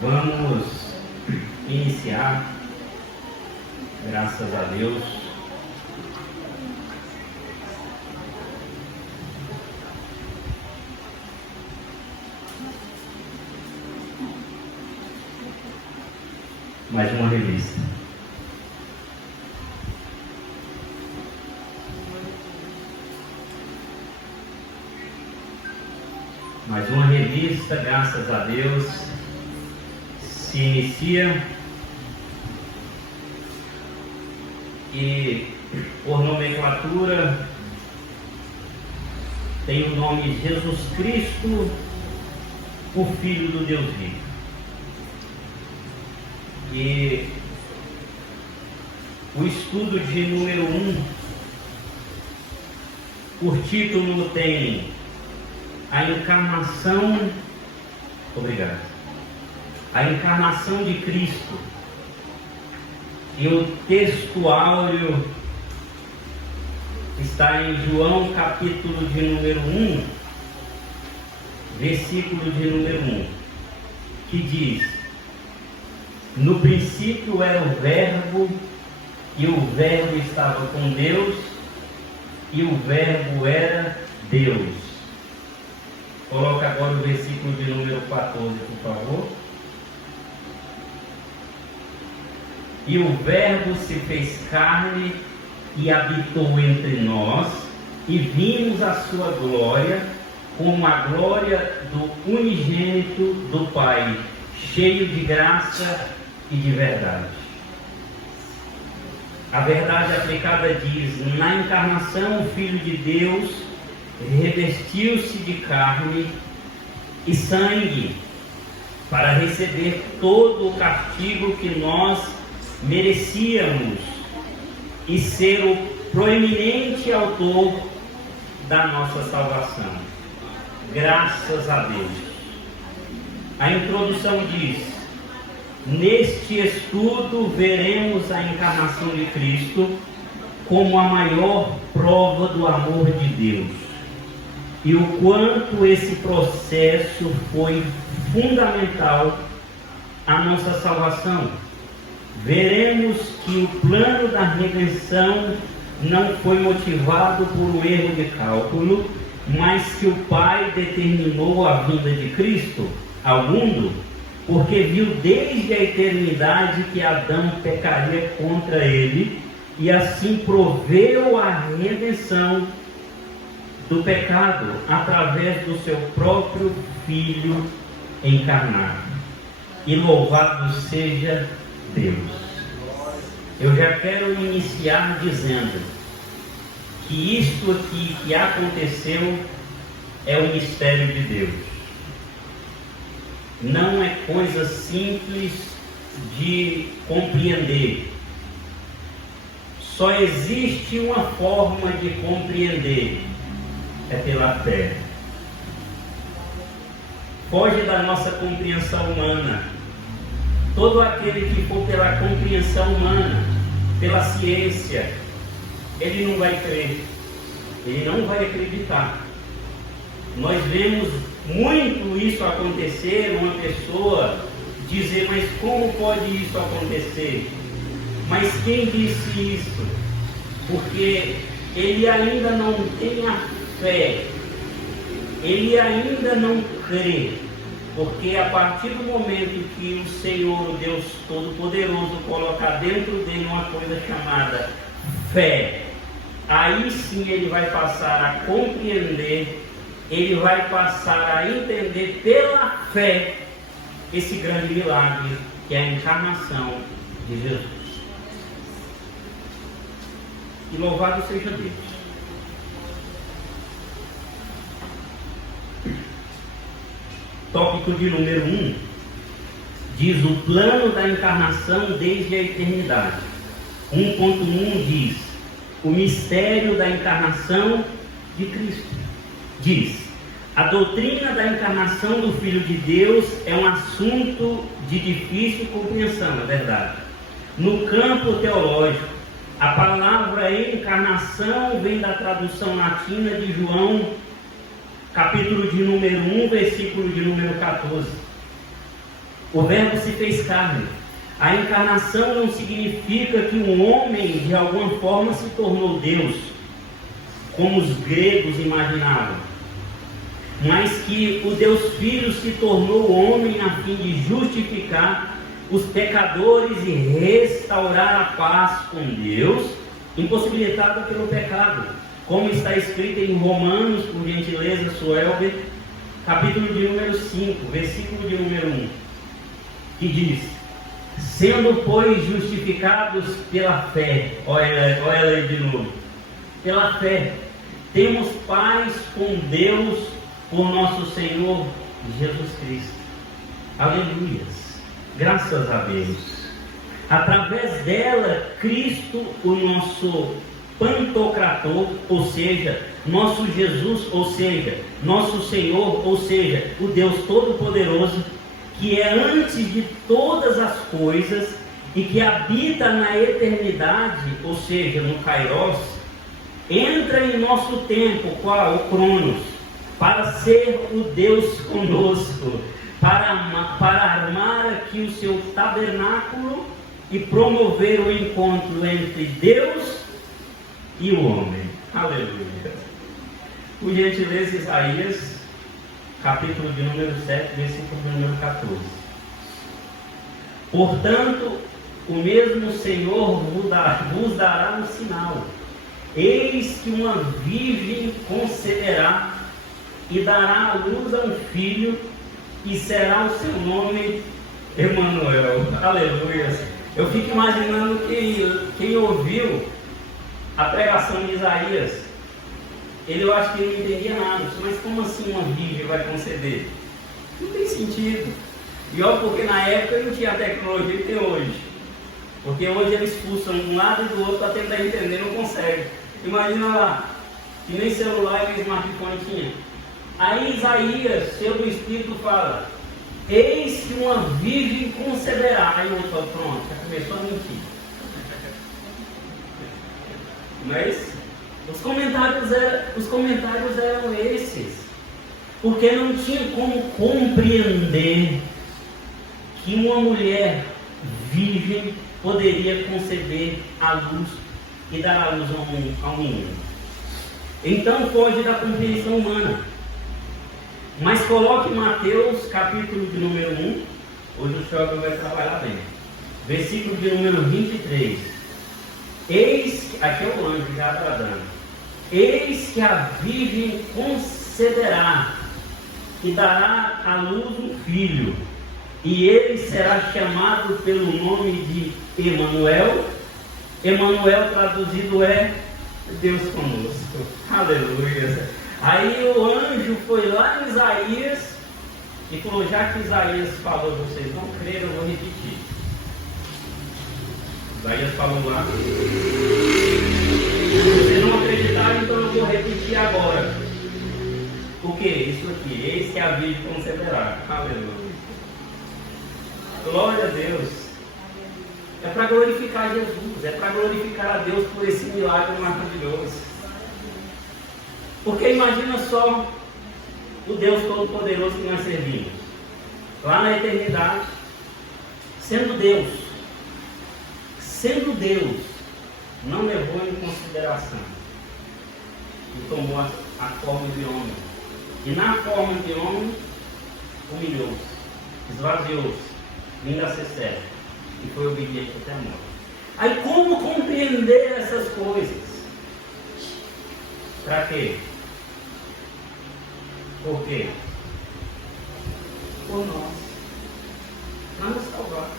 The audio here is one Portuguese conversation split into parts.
Vamos iniciar, graças a Deus, mais uma revista. Mais uma revista, graças a Deus, se inicia e, por nomenclatura, tem o nome Jesus Cristo, o Filho do Deus vivo. E o estudo de número 1, por título, tem a encarnação, a encarnação de Cristo. E o texto áureo está em João, capítulo de número 1, versículo de número 1, que diz: no princípio era o Verbo, e o Verbo estava com Deus, e o Verbo era Deus. Coloca agora o versículo de número 14, por favor. E o Verbo se fez carne e habitou entre nós, e vimos a sua glória, como a glória do unigênito do Pai, cheio de graça e de verdade. A verdade aplicada diz: na encarnação o Filho de Deus revestiu-se de carne e sangue para receber todo o castigo que nós merecíamos e ser o proeminente autor da nossa salvação. Graças a Deus. A introdução diz: neste estudo veremos a encarnação de Cristo como a maior prova do amor de Deus e o quanto esse processo foi fundamental à nossa salvação. Veremos que o plano da redenção não foi motivado por um erro de cálculo, mas que o Pai determinou a vinda de Cristo ao mundo, porque viu desde a eternidade que Adão pecaria contra ele, e assim proveu a redenção do pecado através do seu próprio Filho encarnado. E louvado seja Deus. Eu já quero iniciar dizendo que isto aqui que aconteceu é o mistério de Deus. Não é coisa simples de compreender. Só existe uma forma de compreender: é pela fé. Foge da nossa compreensão humana. Todo aquele que for pela compreensão humana, pela ciência, ele não vai crer, ele não vai acreditar. Nós vemos muito isso acontecer, uma pessoa dizer: mas como pode isso acontecer? Mas quem disse isso? Porque ele ainda não tem a fé, ele ainda não crê, porque a partir do momento que o Senhor, o Deus Todo-Poderoso, colocar dentro dele uma coisa chamada fé, aí sim ele vai passar a compreender, ele vai passar a entender pela fé esse grande milagre que é a encarnação de Jesus. E louvado seja Deus. Tópico de número 1 diz: o plano da encarnação desde a eternidade. 1.1 diz: o mistério da encarnação de Cristo. Diz: a doutrina da encarnação do Filho de Deus é um assunto de difícil compreensão, é verdade. No campo teológico, a palavra encarnação vem da tradução latina de João, capítulo de número 1, versículo de número 14. O Verbo se fez carne. A encarnação não significa que um homem de alguma forma se tornou Deus, como os gregos imaginavam, mas que o Deus Filho se tornou homem a fim de justificar os pecadores e restaurar a paz com Deus, impossibilitada pelo pecado, como está escrito em Romanos, por gentileza, Suelber, capítulo de número 5, versículo de número 1, que diz: sendo, pois, justificados pela fé, olha aí de novo, pela fé, temos paz com Deus por nosso Senhor Jesus Cristo. Aleluias, graças a Deus. Através dela, Cristo, o nosso Pantocrator, ou seja, nosso Jesus, ou seja, nosso Senhor, ou seja, o Deus Todo-Poderoso, que é antes de todas as coisas e que habita na eternidade, ou seja, no Kairos, entra em nosso tempo, qual? O Cronos, para ser o Deus conosco, para armar aqui o seu tabernáculo e promover o encontro entre Deus e o homem. Aleluia. Por gentileza, Isaías, capítulo de número 7, versículo de número 14. Portanto, o mesmo Senhor vos dará um sinal. Eis que uma virgem conceberá e dará à luz a um filho, e será o seu nome Emanuel. Aleluia. Eu fico imaginando que quem ouviu a pregação de Isaías, eu acho que ele não entendia nada. Mas como assim uma virgem vai conceber? Não tem sentido. E olha, porque na época não tinha a tecnologia que tem hoje. Porque hoje eles pulsam de um lado e do outro para tentar entender, não consegue. Imagina lá, que nem celular e smartphone tinha. Aí Isaías, cheio do Espírito, fala: eis que uma virgem conceberá. Aí o outro fala: pronto, já começou a mentir. Mas os comentários eram esses, porque não tinha como compreender que uma mulher virgem poderia conceber a luz e dar a luz a um menino. Então foge da compreensão humana. Mas coloque Mateus, capítulo de número 1, hoje o senhor vai trabalhar bem, versículo de número 23. Eis, aqui é o anjo já bradando: eis que a virgem conceberá e dará à luz um filho, e ele será chamado pelo nome de Emanuel. Emanuel traduzido é Deus conosco. Aleluia. Aí o anjo foi lá em Isaías e falou: já que Isaías falou, vocês vão crer, eu vou repetir. Isaías falou lá: se vocês não acreditarem, então eu vou repetir agora. O que? Isso aqui: eis que a virgem conceberá. Aleluia. Glória a Deus. É para glorificar Jesus, é para glorificar a Deus por esse milagre maravilhoso. Porque imagina só o Deus Todo-Poderoso que nós servimos, lá na eternidade, sendo Deus, não levou em consideração e tomou a forma de homem, e na forma de homem humilhou-se, esvaziou-se, vindo a ser servo, e foi obediente até a morte. Aí como compreender essas coisas? Para quê? Por quê? Por nós. Para nos salvar.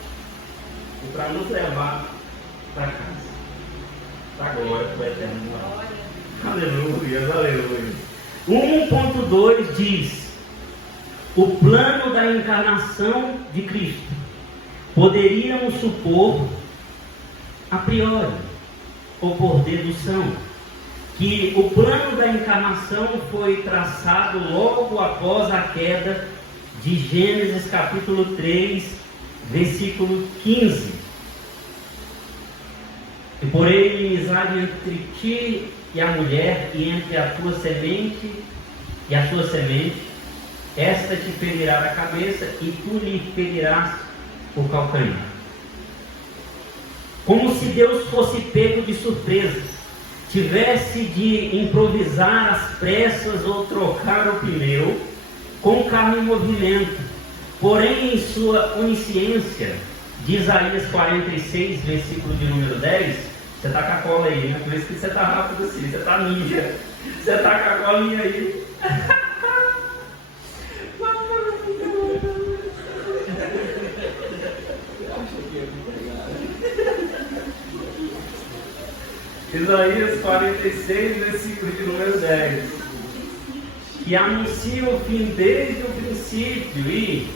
E para nos levar para casa. Para a glória, para o eterno moral. Aleluia, aleluia. 1.2 diz: o plano da encarnação de Cristo. Poderíamos supor, a priori, ou por dedução, que o plano da encarnação foi traçado logo após a queda de Gênesis capítulo 3, versículo 15. E porém, inimizade entre ti e a mulher, e entre a tua semente e a sua semente, esta te ferirá a cabeça e tu lhe ferirás o calcanhar. Como se Deus fosse pego de surpresa, tivesse de improvisar às pressas ou trocar o pneu com o carro em movimento. Porém, em sua onisciência, de Isaías 46, versículo de número 10, você está com a cola aí, né? Por isso que você está rápido assim, você está ninja, você está com a colinha aí. Isaías 46, versículo de número 10, que anuncia o fim desde o princípio e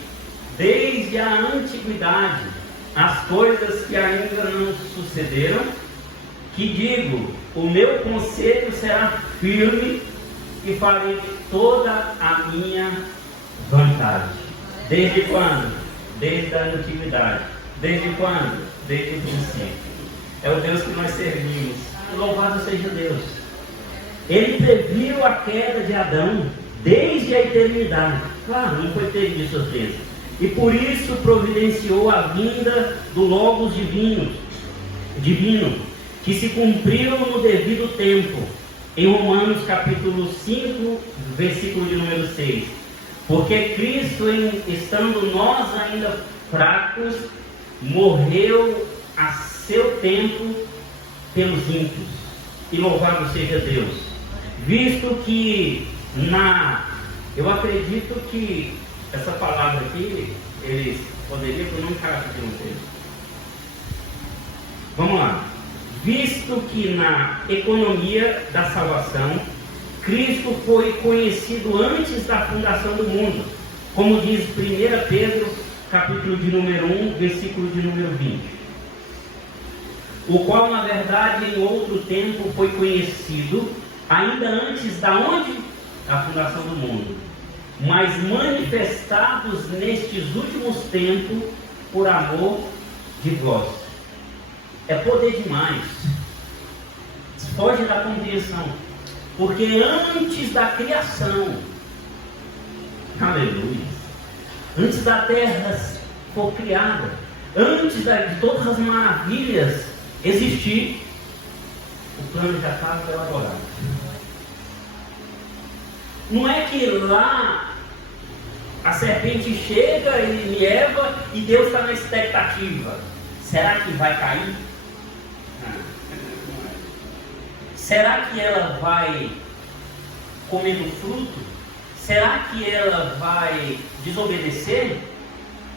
desde a antiguidade, as coisas que ainda não sucederam, que digo, o meu conselho será firme e farei toda a minha vontade. Desde quando? Desde a antiguidade. Desde quando? Desde o princípio. É o Deus que nós servimos. Louvado seja Deus. Ele previu a queda de Adão desde a eternidade. Claro, não foi pego de surpresa. E por isso providenciou a vinda do Logos divino, que se cumpriu no devido tempo. Em Romanos capítulo 5, versículo de número 6. Porque Cristo, estando nós ainda fracos, morreu a seu tempo pelos ímpios. E louvado seja Deus. Visto que eu acredito que essa palavra aqui, eles poderiam por não caso de um texto. Vamos lá. Visto que na economia da salvação, Cristo foi conhecido antes da fundação do mundo, como diz 1 Pedro, capítulo de número 1, versículo de número 20. O qual, na verdade, em outro tempo foi conhecido, ainda antes da onde? Da fundação do mundo. Mas manifestados nestes últimos tempos, por amor de vós. É poder demais. Foge da compreensão. Porque antes da criação, aleluia, antes da terra for criada, antes de todas as maravilhas existir, o plano já estava elaborado. Não é que lá a serpente chega e leva e Deus está na expectativa. Será que vai cair? Será que ela vai comer do fruto? Será que ela vai desobedecer?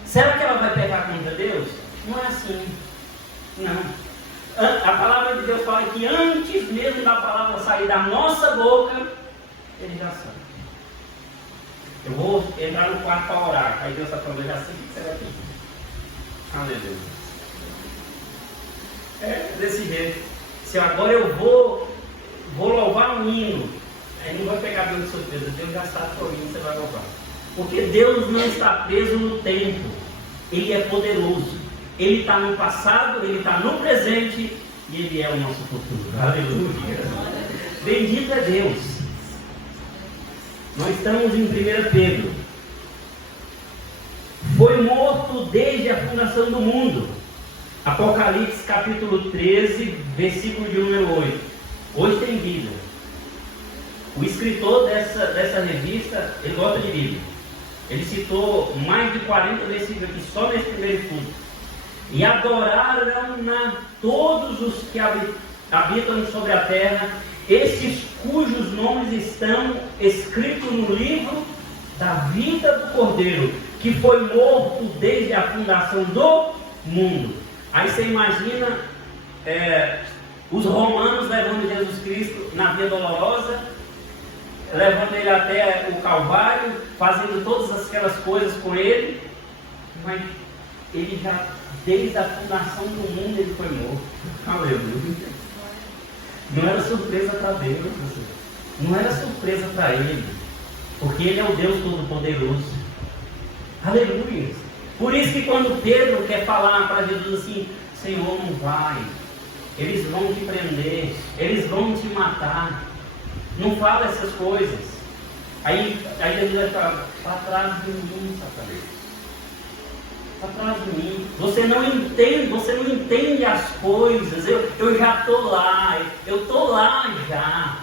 Será que ela vai pecar contra Deus? Não é assim. Não. A palavra de Deus fala que antes mesmo da palavra sair da nossa boca, Ele já sabe. Eu vou entrar no quarto para orar. Aí Deus está falando, eu já sei o que você vai pedir. Aleluia. É desse jeito. Se agora eu vou louvar um hino, aí não vai pegar Deus de surpresa. Deus já sabe qual hino você vai louvar. Porque Deus não está preso no tempo. Ele é poderoso. Ele está no passado, Ele está no presente e Ele é o nosso futuro. Aleluia. Bendito é Deus. Nós estamos em 1 Pedro. Foi morto desde a fundação do mundo. Apocalipse capítulo 13, versículo de número 8. Hoje tem vida. O escritor dessa revista, ele gosta de Bíblia. Ele citou mais de 40 versículos aqui só nesse primeiro estudo. E adoraram todos os que habitam sobre a terra, estes cujos nomes estão escritos no livro da vida do Cordeiro, que foi morto desde a fundação do mundo. Aí você imagina os romanos levando Jesus Cristo na via dolorosa, levando ele até o Calvário, fazendo todas aquelas coisas com ele, mas ele já, desde a fundação do mundo, ele foi morto. Aleluia. Não era surpresa para Deus, não era surpresa para Ele, porque Ele é o Deus Todo-Poderoso. Aleluia. Por isso que quando Pedro quer falar para Jesus assim, Senhor, não vai, eles vão te prender, eles vão te matar, não fala essas coisas. Aí Deus vai falar, está atrás de mim, Satanás. Está atrás de mim. Você não entende as coisas. Eu já estou lá. Eu estou lá já.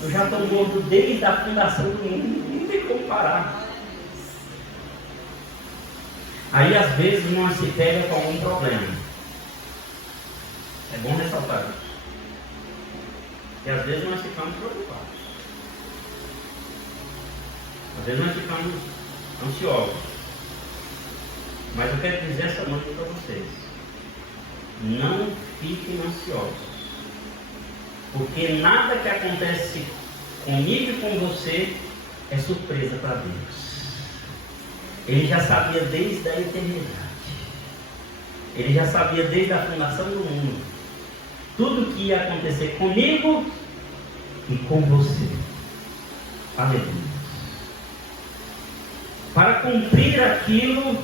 Eu já estou morto desde a fundação do mundo. Não tem como parar. Aí às vezes nós se pega com algum problema. É bom ressaltar isso. E às vezes nós ficamos preocupados. Às vezes nós ficamos ansiosos. Mas eu quero dizer essa noite para vocês: não fiquem ansiosos. Porque nada que acontece comigo e com você é surpresa para Deus. Ele já sabia desde a eternidade. Ele já sabia desde a fundação do mundo tudo que ia acontecer comigo e com você. Aleluia. Para cumprir aquilo,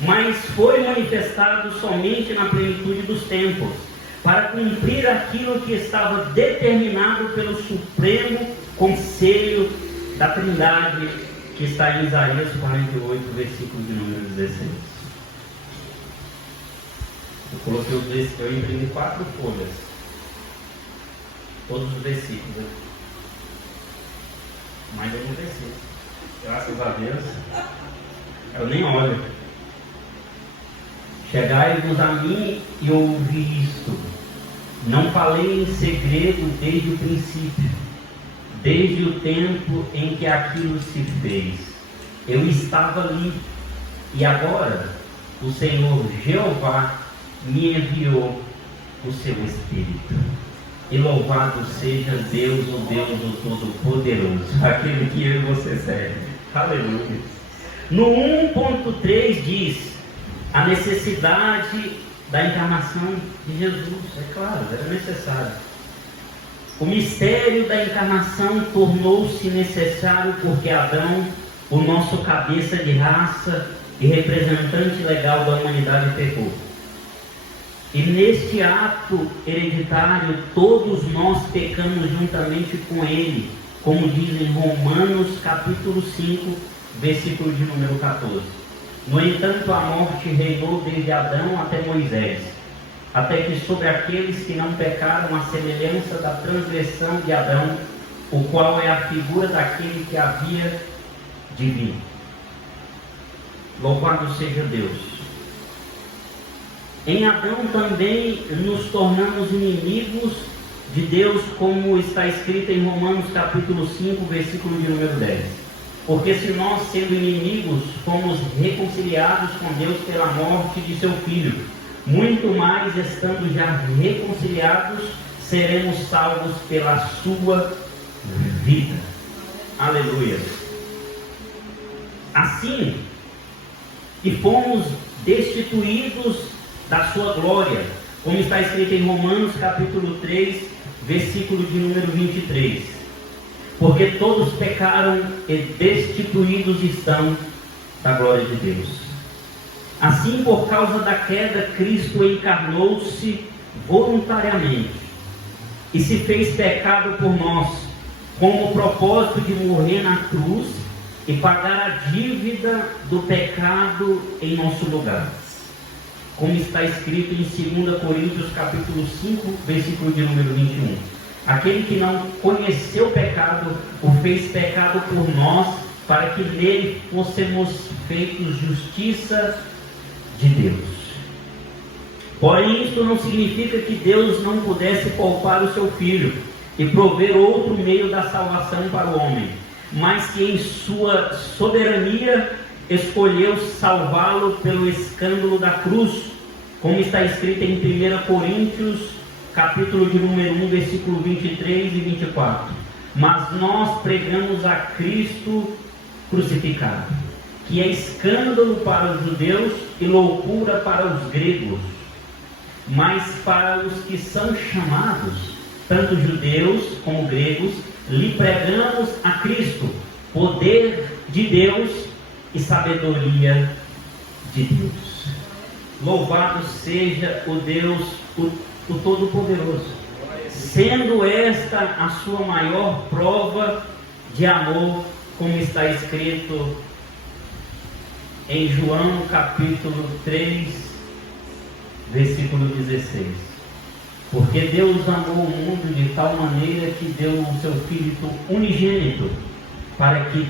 mas foi manifestado somente na plenitude dos tempos, para cumprir aquilo que estava determinado pelo Supremo Conselho da Trindade, que está em Isaías 48, versículo de número 16. Eu imprimi 4 folhas, todos os versículos, mais algum versículo. Graças a Deus, eu nem olho. Chegai-vos a mim e ouvi isto. Não falei em segredo desde o princípio, desde o tempo em que aquilo se fez. Eu estava ali, e agora o Senhor Jeová me enviou o seu Espírito. E louvado seja Deus, o Todo-Poderoso, aquele que eu e você serve. Aleluia. No 1.3 diz a necessidade da encarnação de Jesus. É claro, era necessário. O mistério da encarnação tornou-se necessário porque Adão, o nosso cabeça de raça e representante legal da humanidade, pecou. E neste ato hereditário, todos nós pecamos juntamente com ele, como diz em Romanos capítulo 5, versículo de número 14. No entanto, a morte reinou desde Adão até Moisés, até que sobre aqueles que não pecaram, a semelhança da transgressão de Adão, o qual é a figura daquele que havia de vir. Louvado seja Deus. Em Adão também nos tornamos inimigos de Deus, como está escrito em Romanos capítulo 5, versículo de número 10. Porque se nós, sendo inimigos, fomos reconciliados com Deus pela morte de seu Filho, muito mais, estando já reconciliados, seremos salvos pela sua vida. Aleluia. Assim, e fomos destituídos da sua glória, como está escrito em Romanos capítulo 3, versículo de número 23. Porque todos pecaram e destituídos estão da glória de Deus. Assim, por causa da queda, Cristo encarnou-se voluntariamente e se fez pecado por nós, com o propósito de morrer na cruz e pagar a dívida do pecado em nosso lugar. Como está escrito em 2 Coríntios capítulo 5, versículo de número 21. Aquele que não conheceu o pecado, o fez pecado por nós, para que nele fôssemos feitos justiça de Deus. Porém, isto não significa que Deus não pudesse poupar o seu Filho e prover outro meio da salvação para o homem, mas que em sua soberania escolheu salvá-lo pelo escândalo da cruz, como está escrito em 1 Coríntios, capítulo de número 1, versículo 23 e 24. Mas nós pregamos a Cristo crucificado, que é escândalo para os judeus e loucura para os gregos, mas para os que são chamados, tanto judeus como gregos, lhe pregamos a Cristo, poder de Deus e sabedoria de Deus. Louvado seja o Deus, o Todo-Poderoso. Sendo esta a sua maior prova de amor, como está escrito em João capítulo 3, versículo 16. Porque Deus amou o mundo de tal maneira que deu o seu Filho unigênito, para que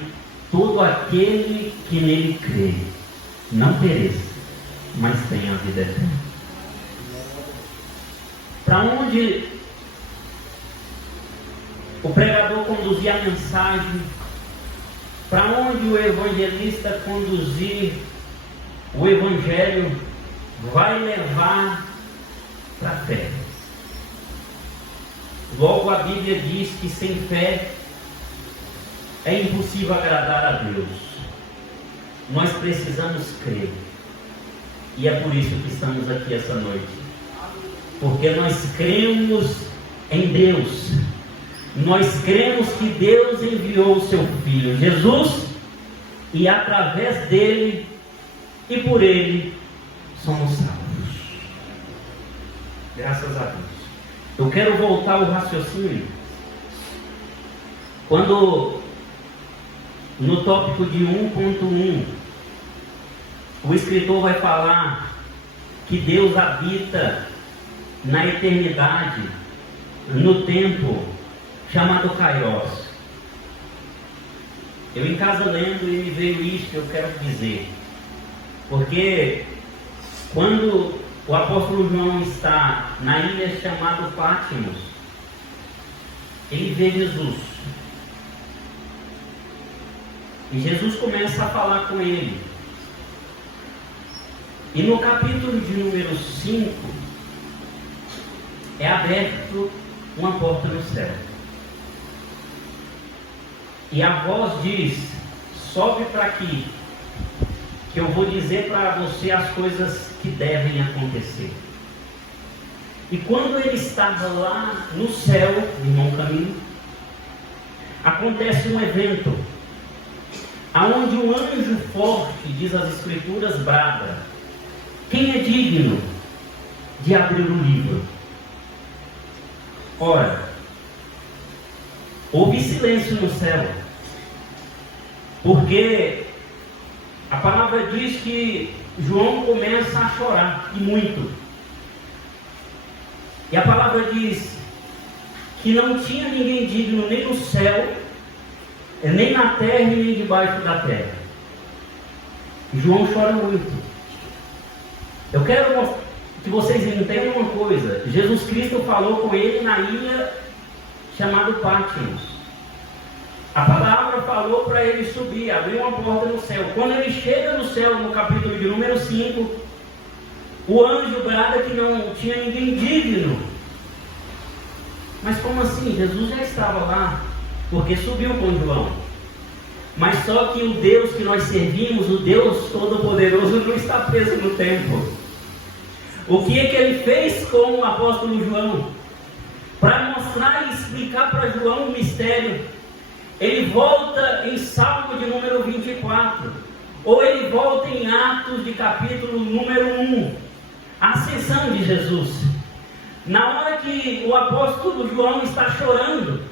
todo aquele que nele crê não pereça, mas tenha a vida eterna. Para onde o pregador conduzir a mensagem, para onde o evangelista conduzir o evangelho, vai levar para a fé. Logo a Bíblia diz que sem fé é impossível agradar a Deus. Nós precisamos crer. E é por isso que estamos aqui essa noite. Porque nós cremos em Deus. Nós cremos que Deus enviou o seu Filho Jesus, e através dele e por ele somos salvos. Graças a Deus. Eu quero voltar ao raciocínio. Quando no tópico de 1.1 o escritor vai falar que Deus habita na eternidade, no tempo chamado Kairos. Eu em casa lendo e me veio isso que eu quero dizer. Porque quando o apóstolo João está na ilha chamada Patmos, ele vê Jesus. E Jesus começa a falar com ele. E no capítulo de número 5, é aberto uma porta no céu. E a voz diz: sobe para aqui, que eu vou dizer para você as coisas que devem acontecer. E quando ele estava lá no céu, irmão Camilo, acontece um evento, aonde um anjo forte, diz as escrituras, brada: quem é digno de abrir o livro? Ora, houve silêncio no céu, porque a palavra diz que João começa a chorar, e muito. E a palavra diz que não tinha ninguém digno nem no céu, nem na terra, nem debaixo da terra. E João chora muito. Eu quero que vocês entendam uma coisa. Jesus Cristo falou com ele na ilha chamada Patmos. A palavra falou para ele subir, abrir uma porta no céu. Quando ele chega no céu, no capítulo de número 5, o anjo brada que não tinha ninguém digno. Mas como assim? Jesus já estava lá, porque subiu com João. Mas só que o Deus que nós servimos, o Deus Todo-Poderoso, não está preso no tempo. O que é que ele fez com o apóstolo João? Para mostrar e explicar para João o mistério, ele volta em Salmo de número 24, ou ele volta em Atos de capítulo número 1, a ascensão de Jesus. Na hora que o apóstolo João está chorando,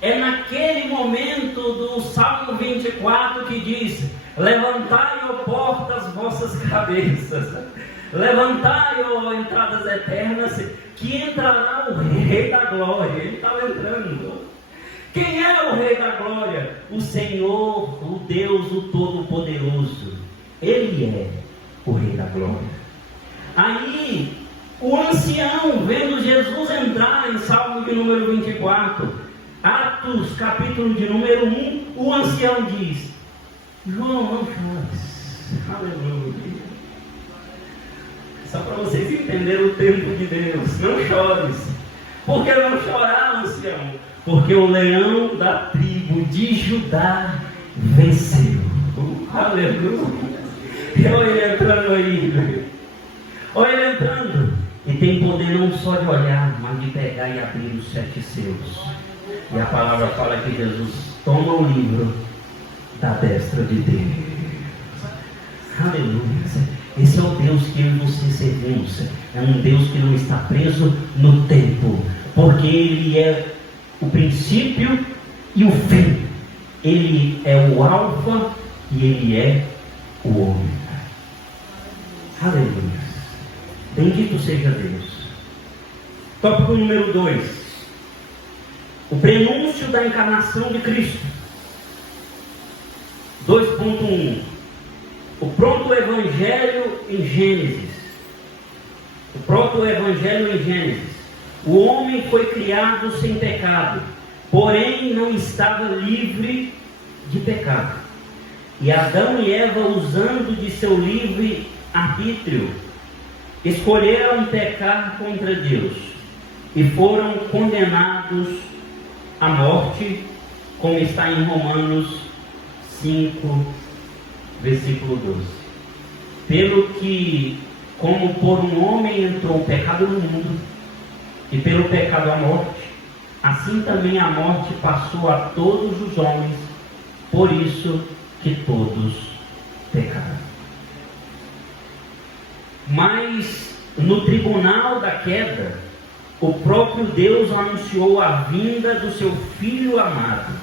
é naquele momento do Salmo 24 que diz: levantai, ó portas, vossas cabeças, levantai, ó entradas eternas, que entrará o Rei da Glória. Ele estava entrando. Quem é o Rei da Glória? O Senhor, o Deus, o Todo-Poderoso. Ele é o Rei da Glória. Aí, o ancião, vendo Jesus entrar em Salmo de número 24, Atos, capítulo de número 1, o ancião diz: João, não chores. Aleluia. Só para vocês entenderem o tempo de Deus. Não chores. Por que não chorar, ancião? Porque o leão da tribo de Judá venceu. Aleluia. Olha ele entrando aí. Olha ele entrando. E tem poder não só de olhar, mas de pegar e abrir os 7 selos. E a palavra fala que Jesus toma o livro da destra de Deus. Aleluia. Esse é o Deus que eu e você servimos. É um Deus que não está preso no tempo, porque Ele é o princípio e o fim. Ele é o alfa e Ele é o ômega. Aleluia. Bendito seja Deus. Tópico número 2. O prenúncio da encarnação de Cristo. 2.1. O proto-evangelho em Gênesis. O proto-evangelho em Gênesis. O homem foi criado sem pecado, porém não estava livre de pecado. E Adão e Eva, usando de seu livre arbítrio, escolheram pecar contra Deus e foram condenados à morte, como está em Romanos 5, versículo 12. Pelo que, como por um homem entrou o pecado no mundo, e pelo pecado a morte, assim também a morte passou a todos os homens, por isso que todos pecaram. Mas no tribunal da queda, o próprio Deus anunciou a vinda do seu Filho amado,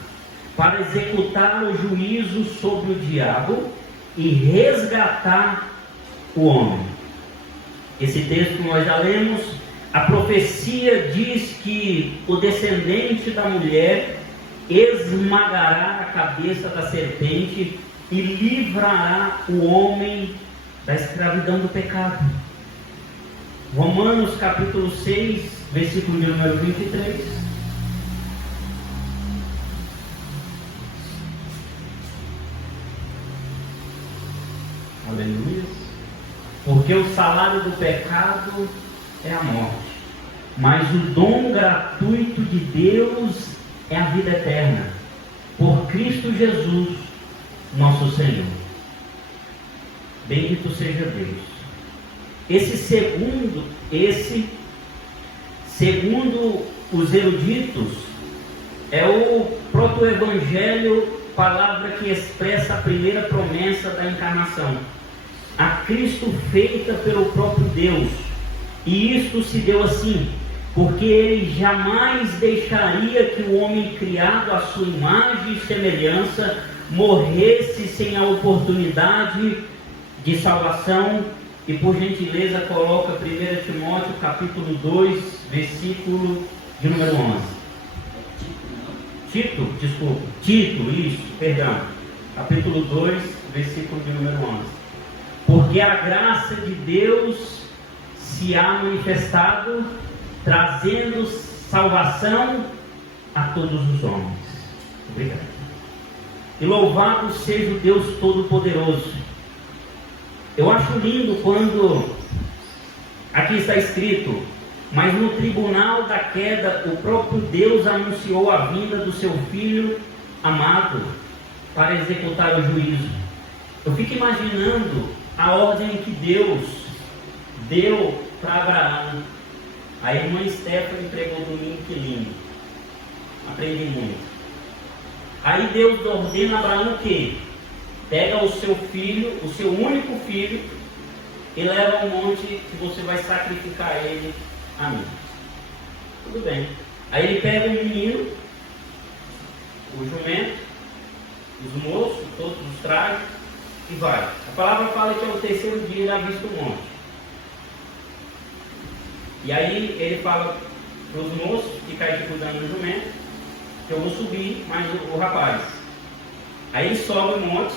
para executar o juízo sobre o diabo e resgatar o homem. Esse texto nós já lemos. A profecia diz que o descendente da mulher esmagará a cabeça da serpente e livrará o homem da escravidão do pecado. Romanos capítulo 6, versículo de número 23. Aleluia. Porque o salário do pecado é a morte, mas o dom gratuito de Deus é a vida eterna, por Cristo Jesus, nosso Senhor. Bendito seja Deus. Segundo os eruditos, é o proto-evangelho, palavra que expressa a primeira promessa da encarnação, a Cristo feita pelo próprio Deus. E isto se deu assim, porque Ele jamais deixaria que o homem criado à sua imagem e semelhança morresse sem a oportunidade de salvação. E por gentileza coloca 1 Timóteo capítulo 2, versículo de número 11. Tito, isso, perdão. Capítulo 2, versículo de número 11. Porque a graça de Deus se há manifestado, trazendo salvação a todos os homens. Obrigado. E louvado seja o Deus Todo-Poderoso. Eu acho lindo quando aqui está escrito: mas no tribunal da queda, o próprio Deus anunciou a vinda do seu Filho amado para executar o juízo. Eu fico imaginando a ordem que Deus deu para Abraão. A irmã Stephanie pregou domingo, que lindo. Aprendi muito. Aí Deus ordena a Abraão o quê? Pega o seu filho, o seu único filho, e leva ao monte que você vai sacrificar ele a mim. Tudo bem. Aí ele pega o menino, o jumento, os moços, todos os trajes, e vai. A palavra fala que ao terceiro dia ele avista o monte. E aí ele fala para os moços que caem cuidando do jumento, que eu vou subir, mas o rapaz. Aí ele sobe o monte.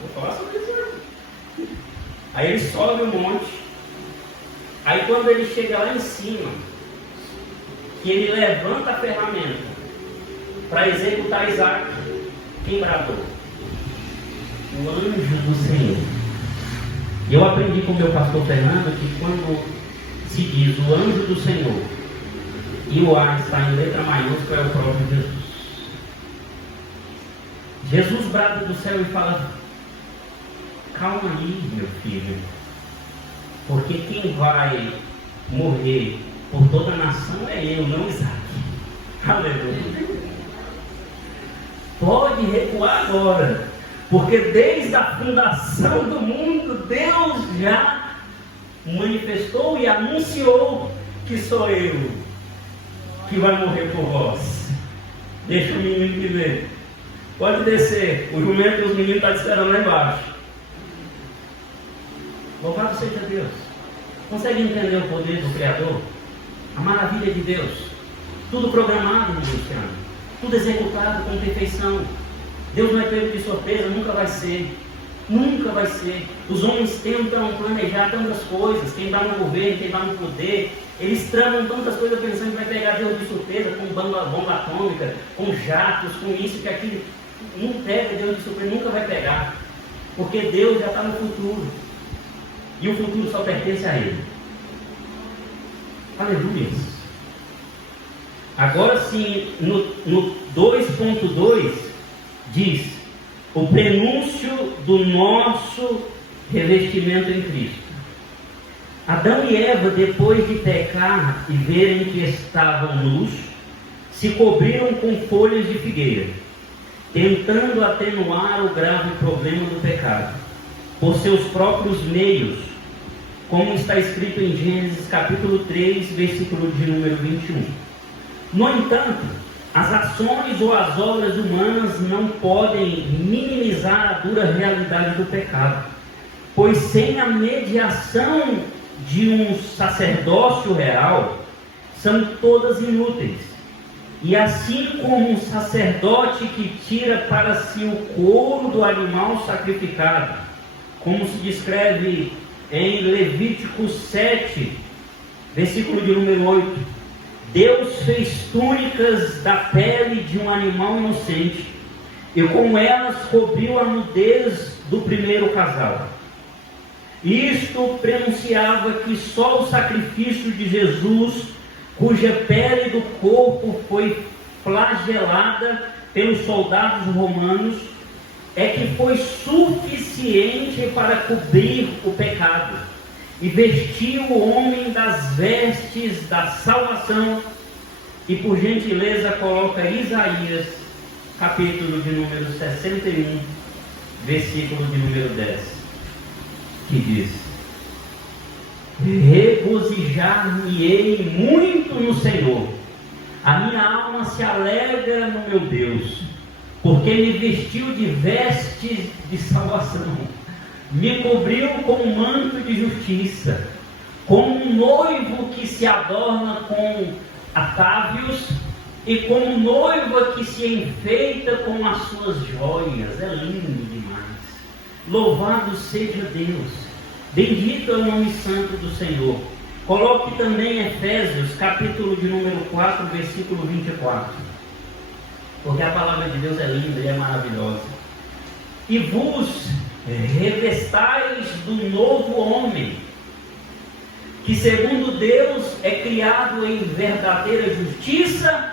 Vou falar sobre isso aqui. Aí ele sobe o monte. Aí quando ele chega lá em cima, que ele levanta a ferramenta para executar Isaac, quem bradou? O anjo do Senhor. E eu aprendi com o meu pastor Fernando que quando se diz o anjo do Senhor e o A está em letra maiúscula, é o próprio Jesus. Jesus brada do céu e fala: calma aí, meu filho, porque quem vai morrer por toda a nação é eu, não Isaac. Aleluia. Pode recuar agora, porque desde a fundação do mundo Deus já manifestou e anunciou que sou eu que vai morrer por vós. Deixa o menino dizer. Pode descer. O jumento e os meninos estão te esperando lá embaixo. Louvado seja Deus. Consegue entender o poder do Criador? A maravilha de Deus. Tudo programado no Luciano. Tudo executado com perfeição. Deus não é pego de surpresa, nunca vai ser. Nunca vai ser. Os homens tentam planejar tantas coisas. Quem dá no governo, quem dá no poder. Eles tramam tantas coisas pensando que vai pegar Deus de surpresa, com bomba atômica, com jatos, com isso e aquilo. Não pega Deus de surpresa, nunca vai pegar. Porque Deus já está no futuro. E o futuro só pertence a Ele. Aleluia. Agora sim, no 2.2 diz: o prenúncio do nosso revestimento em Cristo. Adão e Eva, depois de pecar e verem que estavam nus, se cobriram com folhas de figueira, tentando atenuar o grave problema do pecado, por seus próprios meios, como está escrito em Gênesis capítulo 3, versículo de número 21. No entanto, as ações ou as obras humanas não podem minimizar a dura realidade do pecado, pois sem a mediação de um sacerdócio real, são todas inúteis. E assim como um sacerdote que tira para si o couro do animal sacrificado, como se descreve em Levítico 7, versículo de número 8, Deus fez túnicas da pele de um animal inocente, e com elas cobriu a nudez do primeiro casal. Isto prenunciava que só o sacrifício de Jesus, cuja pele do corpo foi flagelada pelos soldados romanos, é que foi suficiente para cobrir o pecado e vestir o homem das vestes da salvação. E por gentileza coloca Isaías, capítulo de número 61, versículo de número 10. Que diz: regozijar-me-ei muito no Senhor, a minha alma se alegra no meu Deus, porque me vestiu de vestes de salvação, me cobriu com um manto de justiça, como um noivo que se adorna com atávios, e como noiva que se enfeita com as suas joias. É lindo demais. Louvado seja Deus, bendito é o nome santo do Senhor. Coloque também Efésios, capítulo de número 4, versículo 24, porque a palavra de Deus é linda e é maravilhosa. E vos revestais do novo homem, que segundo Deus é criado em verdadeira justiça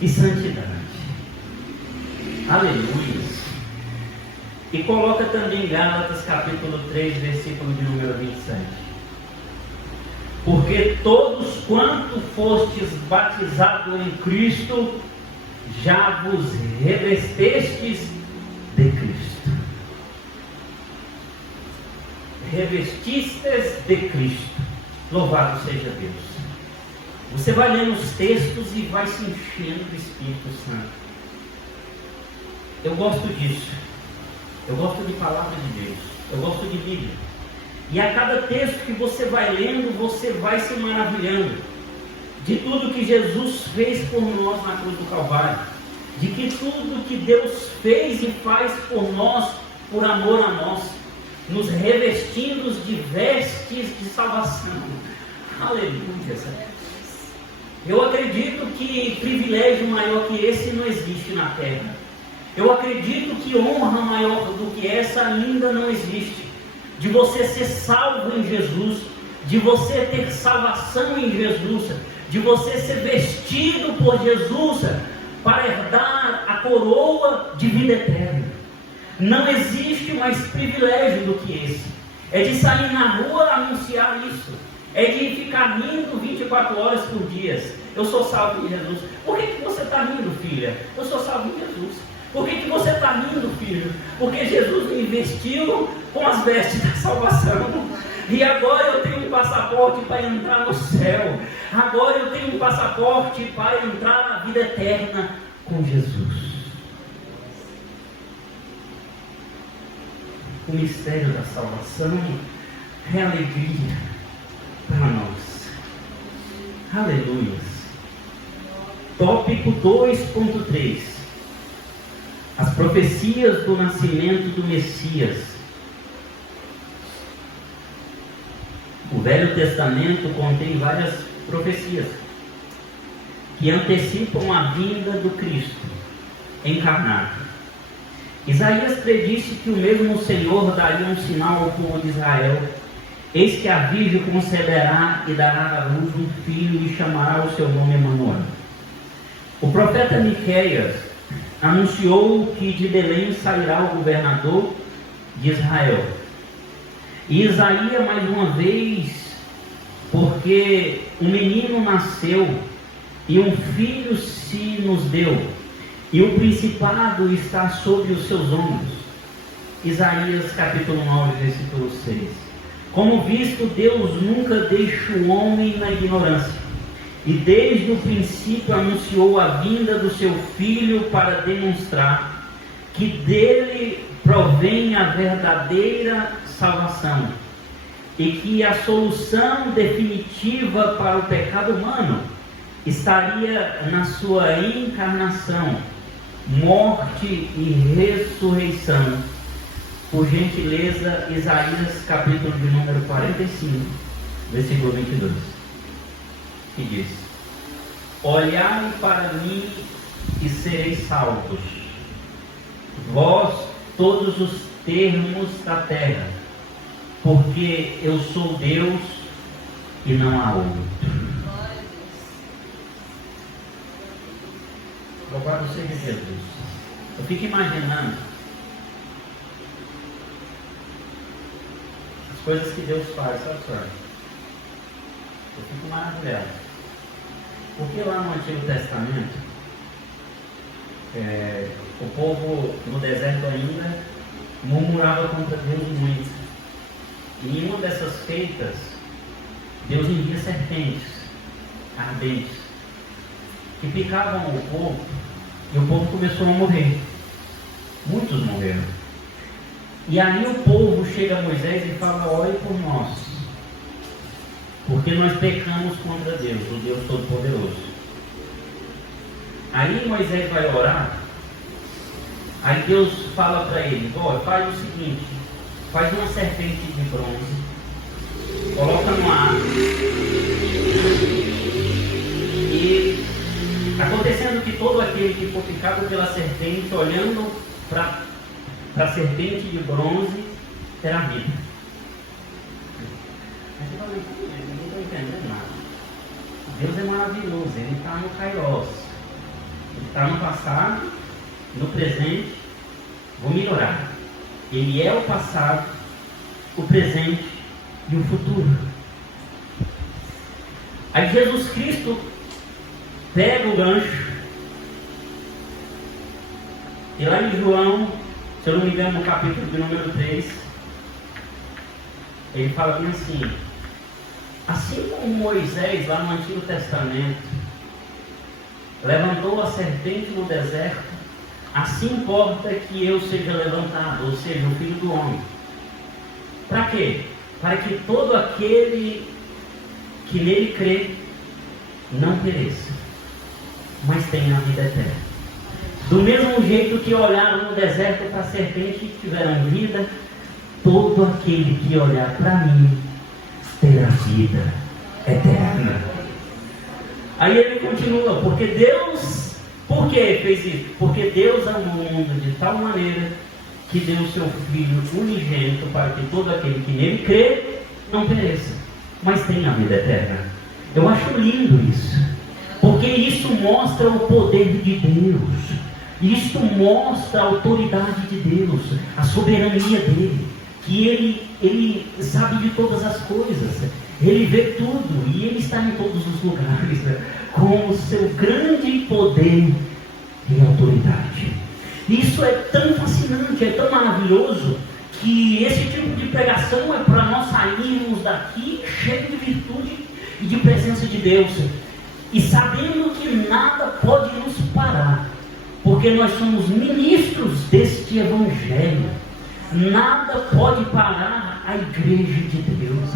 e santidade. Aleluia. E coloca também Gálatas capítulo 3, versículo de número 27. Porque todos quanto fostes batizados em Cristo, já vos revestestes de Cristo. Revestistes de Cristo. Louvado seja Deus. Você vai lendo os textos e vai se enchendo do Espírito Santo. Eu gosto disso. Eu gosto de palavra de Deus. Eu gosto de Bíblia. E a cada texto que você vai lendo, você vai se maravilhando de tudo que Jesus fez por nós na cruz do Calvário. De que tudo que Deus fez e faz por nós, por amor a nós, nos revestindo de vestes de salvação. Aleluia. Eu acredito que privilégio maior que esse não existe na terra. Eu acredito que honra maior do que essa ainda não existe. De você ser salvo em Jesus, de você ter salvação em Jesus, de você ser vestido por Jesus para herdar a coroa de vida eterna. Não existe mais privilégio do que esse. É de sair na rua anunciar isso. É de ficar rindo 24 horas por dia. Eu sou salvo em Jesus. Por que você está rindo, filha? Eu sou salvo em Jesus. Por que você está rindo, filho? Porque Jesus me vestiu com as vestes da salvação. E agora eu tenho um passaporte para entrar no céu. Agora eu tenho um passaporte para entrar na vida eterna com Jesus. o mistério da salvação é alegria para nós. Aleluia. Tópico 2.3. As profecias do nascimento do Messias. O Velho Testamento contém várias profecias que antecipam a vinda do Cristo encarnado. Isaías predisse que o mesmo Senhor daria um sinal ao povo de Israel. Eis que a Virgem conceberá e dará à luz um filho e chamará o seu nome Emanuel. O profeta Miqueias anunciou que de Belém sairá o governador de Israel. E Isaías, mais uma vez, porque um menino nasceu e um filho se nos deu, e o principado está sobre os seus ombros. Isaías capítulo 9, versículo 6. Como visto, Deus nunca deixa o homem na ignorância, e desde o princípio anunciou a vinda do seu Filho para demonstrar que dele provém a verdadeira salvação, e que a solução definitiva para o pecado humano estaria na sua encarnação, morte e ressurreição. Por gentileza, Isaías capítulo de número 45, versículo 22, que diz: olhai para mim e sereis salvos, vós todos os termos da terra, porque eu sou Deus e não há outro. Louvado seja Jesus. Eu fico imaginando as coisas que Deus faz, sabe, senhor? Eu fico maravilhado. Porque lá no Antigo Testamento, o povo no deserto ainda murmurava contra Deus muito. E em uma dessas feitas, Deus envia serpentes ardentes que picavam o povo, e o povo começou a morrer. Muitos morreram. E aí o povo chega a Moisés e fala: ore por nós, porque nós pecamos contra Deus, o Deus Todo-Poderoso. Aí Moisés vai orar. Aí Deus fala para ele: faz o seguinte, faz uma serpente de bronze, coloca no ar, e acontecendo que todo aquele que for picado pela serpente, olhando para a serpente de bronze, terá vida. Mas eu falei: não estou entendendo nada. Deus é maravilhoso, Ele está no Kairos, Ele está no passado, no presente. Vou melhorar. Ele é o passado, o presente e o futuro. Aí Jesus Cristo pega o gancho, e lá em João, se eu não me engano, no capítulo de número 3, ele fala bem assim: assim como Moisés, lá no Antigo Testamento, levantou a serpente no deserto, assim importa que eu seja levantado, ou seja, o Filho do Homem. Para quê? Para que todo aquele que nele crê não pereça, mas tenha a vida eterna. Do mesmo jeito que olharam no deserto para a serpente e tiveram vida, todo aquele que olhar para mim terá vida eterna. Aí ele continua: porque Deus, por que fez isso? Porque Deus amou o mundo de tal maneira que deu o seu Filho unigênito para que todo aquele que nele crê não pereça, mas tenha a vida eterna. Eu acho lindo isso, porque isso mostra o poder de Deus. Isso mostra a autoridade de Deus, a soberania dele, que ele sabe de todas as coisas, ele vê tudo e ele está em todos os lugares, com o seu grande poder e autoridade. Isso é tão fascinante, é tão maravilhoso, que esse tipo de pregação é para nós sairmos daqui cheio de virtude e de presença de Deus, e sabendo que nada pode nos parar, porque nós somos ministros deste Evangelho. Nada pode parar a igreja de Deus.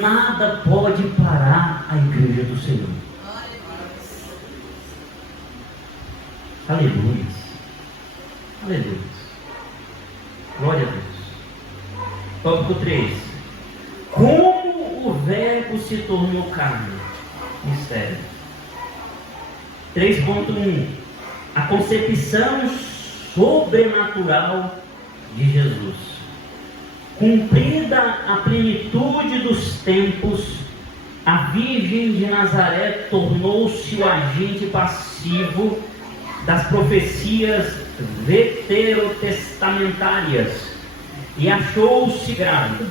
Nada pode parar a igreja do Senhor. Aleluia. Aleluia. Glória a Deus. Tópico 3. Como o verbo se tornou carne? Mistério. 3.1. A concepção sobrenatural de Jesus. Cumprida a plenitude dos tempos, a Virgem de Nazaré tornou-se o agente passivo das profecias veterotestamentárias e achou-se grávida.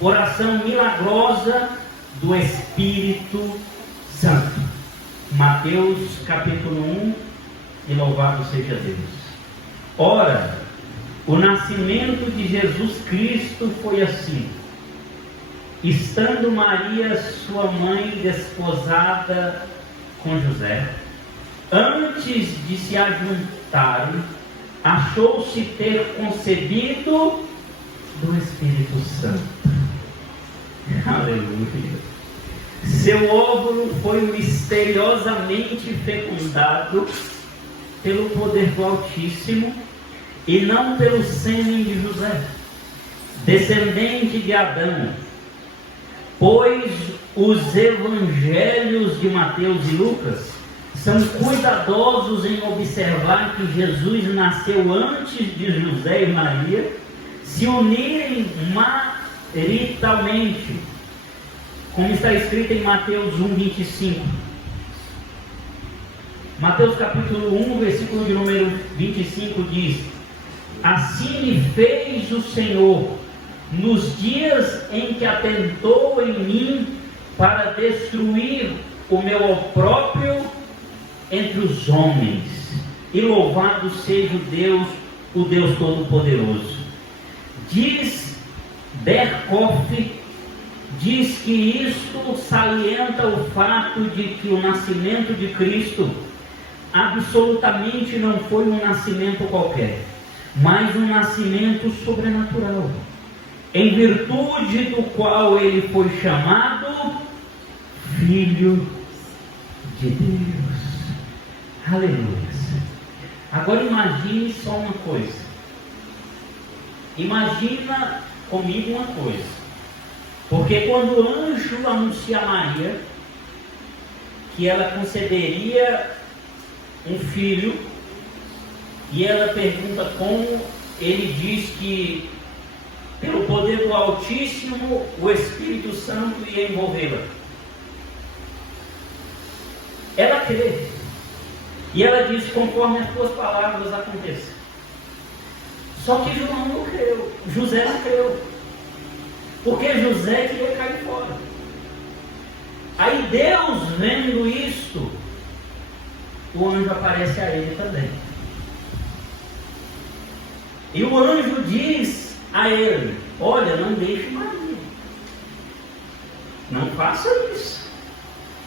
Oração milagrosa do Espírito Santo. Mateus capítulo 1, e louvado seja Deus. Ora, o nascimento de Jesus Cristo foi assim. Estando Maria, sua mãe, desposada com José, antes de se ajuntarem, achou-se ter concebido do Espírito Santo. Aleluia. Seu óvulo foi misteriosamente fecundado pelo poder do Altíssimo e não pelo sêmen de José, descendente de Adão, pois os evangelhos de Mateus e Lucas são cuidadosos em observar que Jesus nasceu antes de José e Maria se unirem maritalmente, como está escrito em Mateus 1:25. Mateus capítulo 1, versículo de número 25 diz: assim me fez o Senhor nos dias em que atentou em mim para destruir o meu opróbrio entre os homens. E louvado seja o Deus Todo-Poderoso. Diz Berkoff, diz que isto salienta o fato de que o nascimento de Cristo absolutamente não foi um nascimento qualquer, mas um nascimento sobrenatural, em virtude do qual ele foi chamado Filho de Deus. Aleluia. Agora imagine só uma coisa. Imagina comigo uma coisa. Porque quando o anjo anuncia a Maria que ela concederia um filho, e ela pergunta como, ele diz que pelo poder do Altíssimo o Espírito Santo ia envolvê-la. Ela crê. E ela diz: conforme as tuas palavras aconteça. Só que João não creu, José não creu, porque José queria cair fora. Aí Deus, vendo isto, o anjo aparece a ele também. E o anjo diz a ele: olha, não deixe Maria, não faça isso,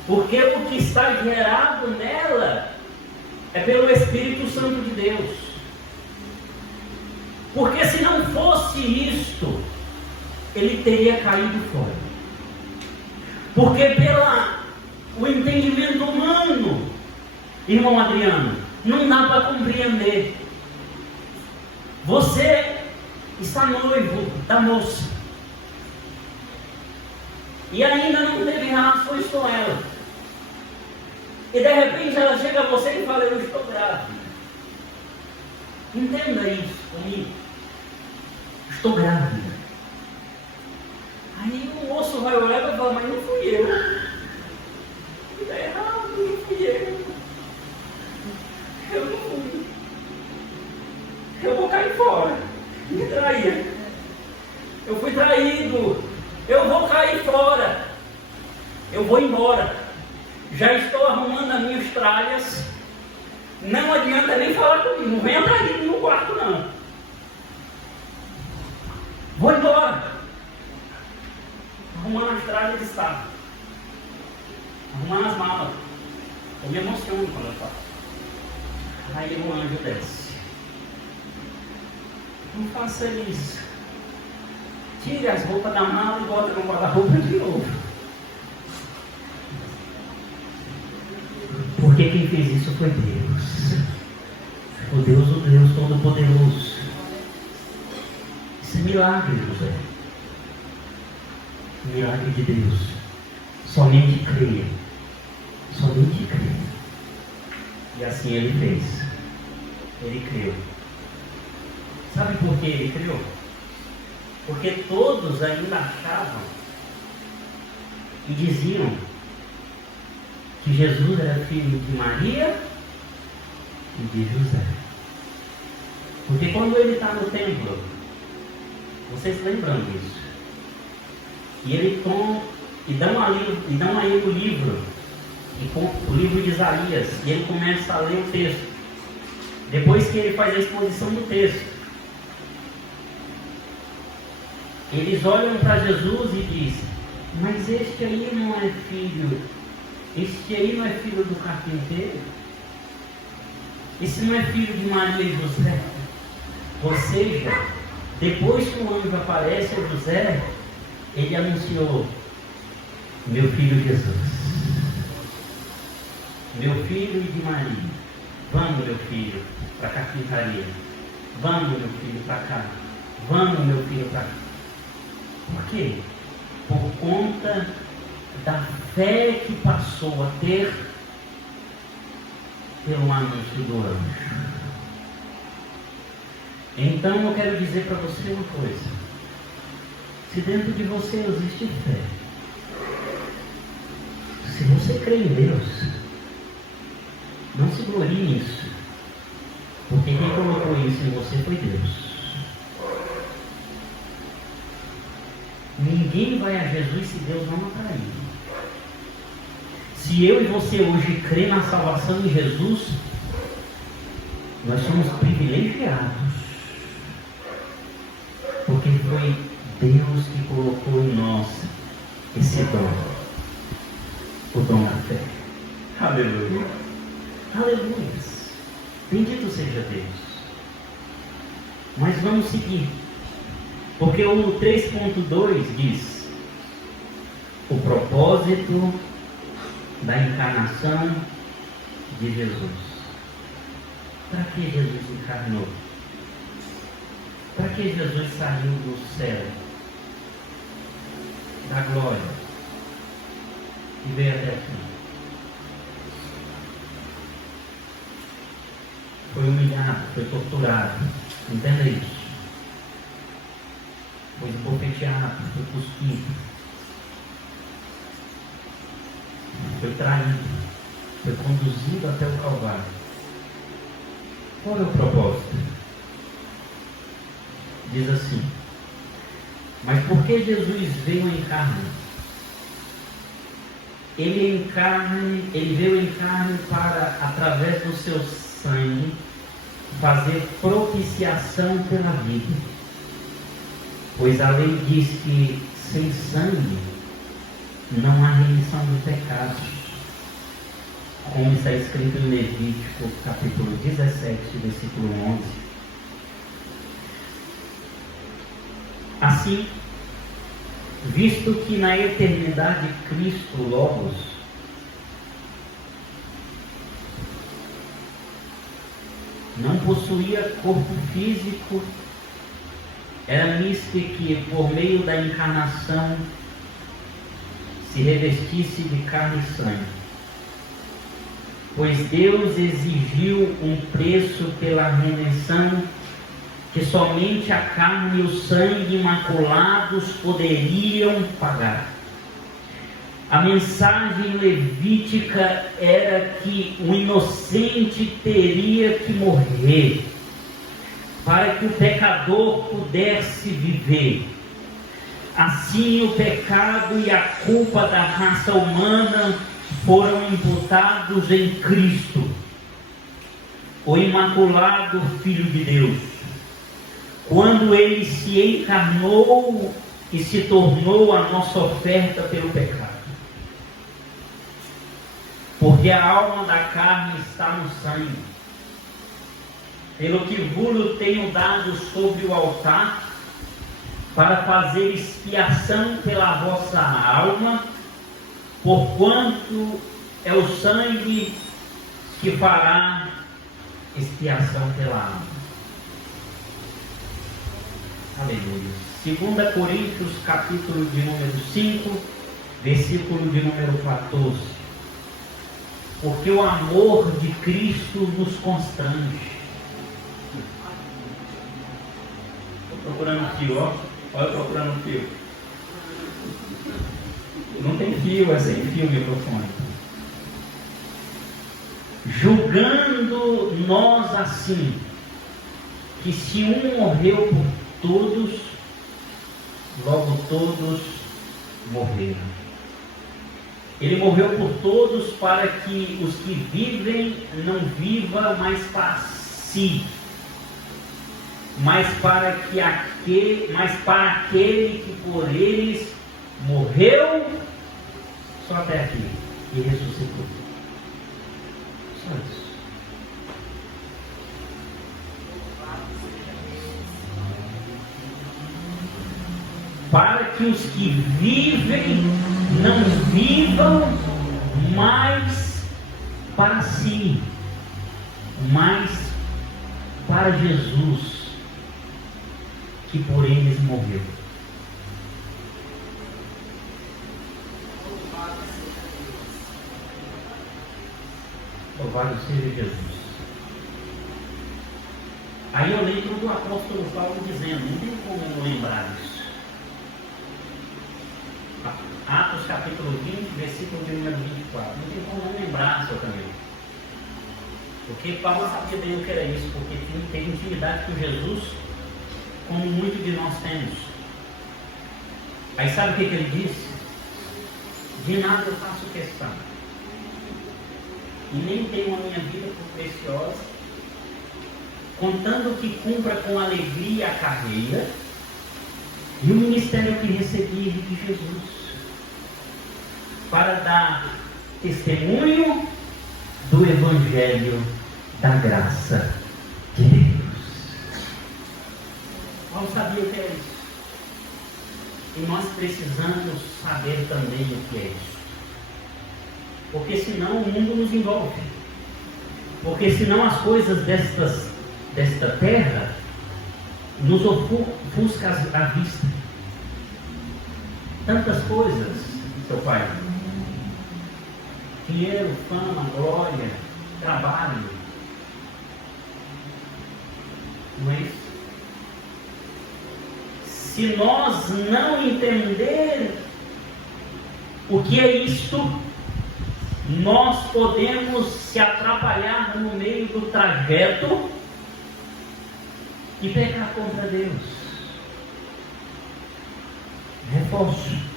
porque o que está gerado nela é pelo Espírito Santo de Deus. Porque se não fosse isto, ele teria caído fora. Porque pelo entendimento humano, irmão Adriano, não dá para compreender. Você está noivo da moça e ainda não teve relações com ela, e de repente ela chega a você e fala: eu estou grávida. Entenda isso comigo. Estou grávida. Aí o moço vai olhar e vai falar: mas não fui eu. Está errado, não fui eu. Eu não fui. Eu vou cair fora. Me traía. Eu fui traído. Eu vou cair fora. Eu vou embora. Já estou arrumando as minhas tralhas. Não adianta nem falar comigo. Não venha trair no quarto, não. Vou embora. Arrumando as tralhas de estado. Arrumando as malas. Eu me emociono quando eu faço. Aí o anjo desce. Não faça isso. Tire as roupas da mala e bota no guarda-roupa de novo. Porque quem fez isso foi Deus. O Deus Todo-Poderoso. Isso é milagre, José. Milagre de Deus. Somente creia. Somente creia. E assim ele fez. Ele creu. Sabe por que ele creu? Porque todos ainda achavam e diziam que Jesus era filho de Maria e de José. Porque quando ele está no templo, vocês lembram disso? E ele toma e dão a ele o livro, o livro de Isaías, e ele começa a ler o texto. Depois que ele faz a exposição do texto, eles olham para Jesus e dizem: mas este aí não é filho do carpinteiro? Esse não é filho de Maria e José? Ou seja, depois que o anjo aparece a José, ele anunciou: meu filho Jesus, meu filho de Maria, vamos meu filho para a carpintaria, vamos meu filho para cá, vamos meu filho para cá. Por quê? Por conta da fé que passou a ter pelo anúncio do anjo. Então eu quero dizer para você uma coisa: se dentro de você existe fé, se você crê em Deus, não se glorie nisso, porque quem colocou isso em você foi Deus. Ninguém vai a Jesus se Deus não atrair. Se eu e você hoje crê na salvação de Jesus, nós somos privilegiados, porque foi Deus que colocou em nós esse dom, o dom da fé. Aleluia. Aleluia. Bendito seja Deus. Mas vamos seguir. Porque o 3.2 diz: o propósito da encarnação de Jesus. Para que Jesus encarnou? Para que Jesus saiu do céu, da glória, e veio até aqui? Foi humilhado, foi torturado. Entenda isso. Foi esbofeteado, foi cuspido, foi traído, foi conduzido até o Calvário. Qual é o propósito? Diz assim: mas por que Jesus veio em carne? Ele veio em carne para, através do seu sangue, fazer propiciação pela vida. Pois a lei diz que sem sangue não há remissão de pecados, como está escrito em Levítico capítulo 17, versículo 11. Assim, visto que na eternidade Cristo Logos não possuía corpo físico, era nisto que, por meio da encarnação, se revestisse de carne e sangue. Pois Deus exigiu um preço pela redenção que somente a carne e o sangue imaculados poderiam pagar. A mensagem levítica era que o inocente teria que morrer para que o pecador pudesse viver. Assim, o pecado e a culpa da raça humana foram imputados em Cristo, o imaculado Filho de Deus, quando ele se encarnou e se tornou a nossa oferta pelo pecado. Porque a alma da carne está no sangue, pelo que vos tenho dado sobre o altar, para fazer expiação pela vossa alma, porquanto é o sangue que fará expiação pela alma. Aleluia. 2 Coríntios, capítulo de número 5, versículo de número 14. Porque o amor de Cristo nos constrange. Estou procurando fio, ó. Olha, procurando fio. Não tem fio, é sem fio o microfone. Julgando nós assim, que se um morreu por todos, logo todos morreram. Ele morreu por todos para que os que vivem não vivam mais para si, mas para aquele que por eles morreu, só até aqui, e ressuscitou. Só isso. Para que os que vivem não vivam mais para si, mas para Jesus, que por eles morreu. Louvado seja Jesus. Aí eu lembro do apóstolo Paulo dizendo, não tem como eu não lembrar disso. Atos capítulo 20, versículo de número 24. Não tem como não lembrar, seu caminho. Porque Paulo sabia bem o que era isso, porque tem intimidade com Jesus, como muitos de nós temos. Aí sabe o que ele disse? De nada eu faço questão, e nem tenho a minha vida por preciosa, contando que cumpra com alegria a carreira e o ministério que recebi de Jesus, para dar testemunho do Evangelho da graça de Deus. Paulo sabia o que é isso. E nós precisamos saber também o que é isso. Porque senão o mundo nos envolve. Porque senão as coisas desta terra nos ofuscam a vista. Tantas coisas, seu pai. Dinheiro, fama, glória, trabalho. Não é isso? Se nós não entender o que é isto, nós podemos se atrapalhar no meio do trajeto e pecar contra Deus. Reforço.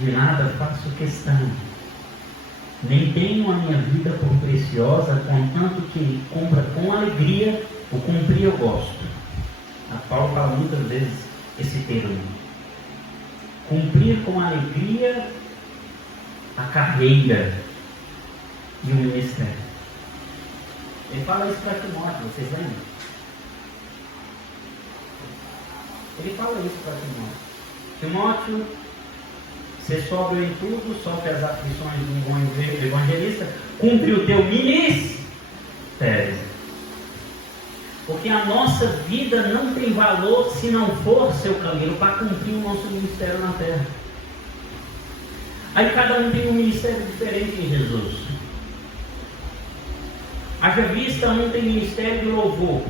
De nada faço questão, nem tenho a minha vida por preciosa, contanto que cumpra com alegria. O cumprir eu gosto. A Paulo fala muitas vezes esse termo. Cumprir com alegria a carreira e o ministério. Ele fala isso para Timóteo, vocês lembram? Ele fala isso para Timóteo. Timóteo, ser sóbrio em tudo, sofre as aflições de um bom evangelista, cumpre o teu ministério. Porque a nossa vida não tem valor se não for seu caminho para cumprir o nosso ministério na terra. Aí cada um tem um ministério diferente em Jesus. Haja vista, um tem ministério de louvor.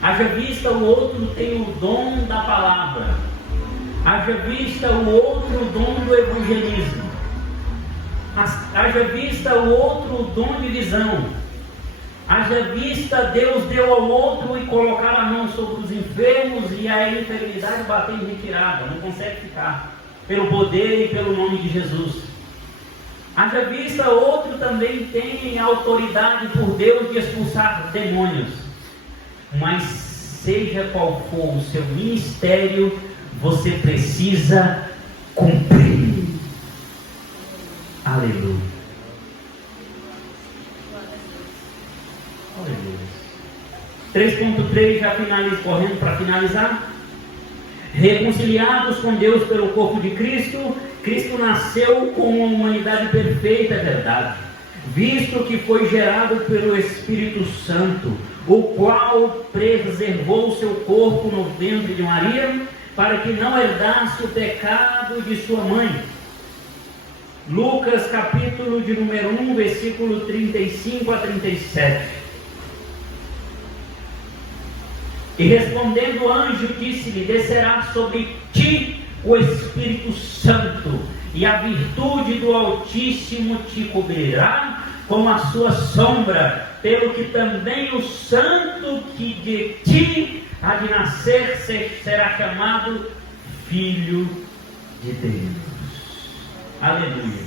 Haja vista, o outro tem o dom da palavra. Haja vista, o outro o dom do evangelismo. Haja vista, o outro o dom de visão. Haja vista, Deus deu ao outro e colocar a mão sobre os enfermos e a enfermidade bater em retirada, não consegue ficar, pelo poder e pelo nome de Jesus. Haja vista, outro também tem autoridade por Deus de expulsar demônios. Mas seja qual for o seu ministério, você precisa cumprir. Aleluia. Aleluia. 3.3, já correndo para finalizar. Reconciliados com Deus pelo corpo de Cristo, Cristo nasceu com uma humanidade perfeita, é verdade, visto que foi gerado pelo Espírito Santo, o qual preservou seu corpo no ventre de Maria, para que não herdasse o pecado de sua mãe. Lucas capítulo de número 1, versículo 35 a 37. E respondendo o anjo, disse-lhe: descerá sobre ti o Espírito Santo, e a virtude do Altíssimo te cobrirá com a sua sombra, pelo que também o santo que de ti há de nascer será chamado Filho de Deus. Aleluia.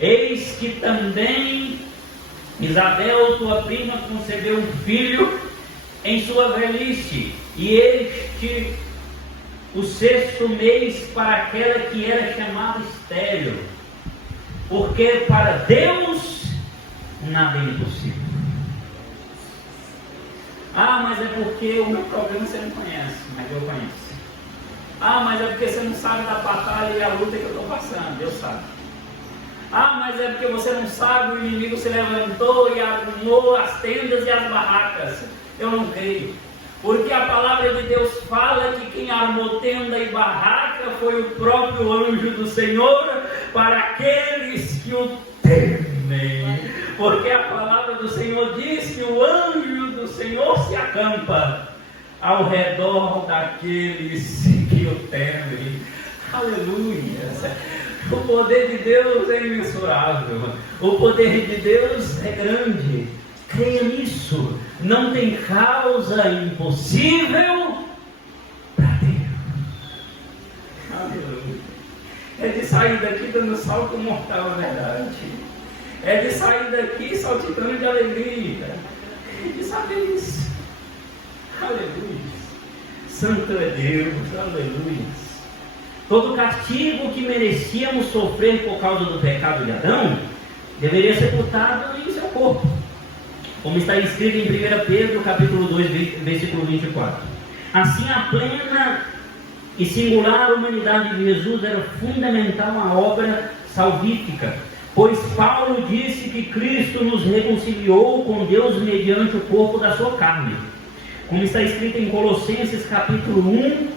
Eis que também Isabel, tua prima, concebeu um filho em sua velhice, e este o 6º mês para aquela que era chamada estéril, porque para Deus nada é impossível. Mas é porque o meu problema você não conhece, mas eu conheço. Mas é porque você não sabe da batalha e a luta que eu estou passando, Deus sabe. Mas é porque você não sabe, o inimigo se levantou e arrumou as tendas e as barracas. Eu não creio, porque a palavra de Deus fala que quem armou tenda e barraca foi o próprio anjo do Senhor para aqueles que o temem, porque a palavra do Senhor diz que o anjo do Senhor se acampa ao redor daqueles que o temem. Aleluia! O poder de Deus é imensurável, o poder de Deus é grande. Creia nisso. Não tem causa impossível para Deus. Aleluia. É de sair daqui dando salto mortal, é verdade. É de sair daqui saltitando de alegria. É de saber isso. Aleluia. Santo é Deus. Aleluia. Todo castigo que merecíamos sofrer por causa do pecado de Adão deveria ser sepultado em seu corpo, como está escrito em 1 Pedro, capítulo 2, versículo 24. Assim, a plena e singular humanidade de Jesus era fundamental à obra salvífica, pois Paulo disse que Cristo nos reconciliou com Deus mediante o corpo da sua carne, como está escrito em Colossenses, capítulo 1,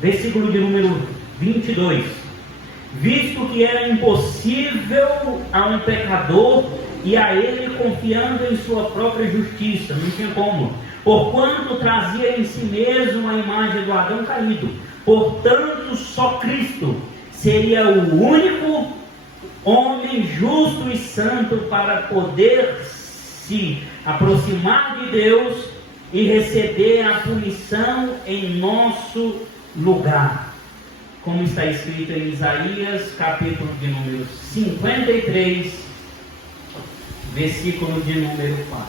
versículo de número 22. Visto que era impossível a um pecador e a ele confiando em sua própria justiça, não tinha como, porquanto trazia em si mesmo a imagem do Adão caído. Portanto, só Cristo seria o único homem justo e santo para poder se aproximar de Deus e receber a punição em nosso lugar, como está escrito em Isaías, capítulo de número 53, versículo de número 4.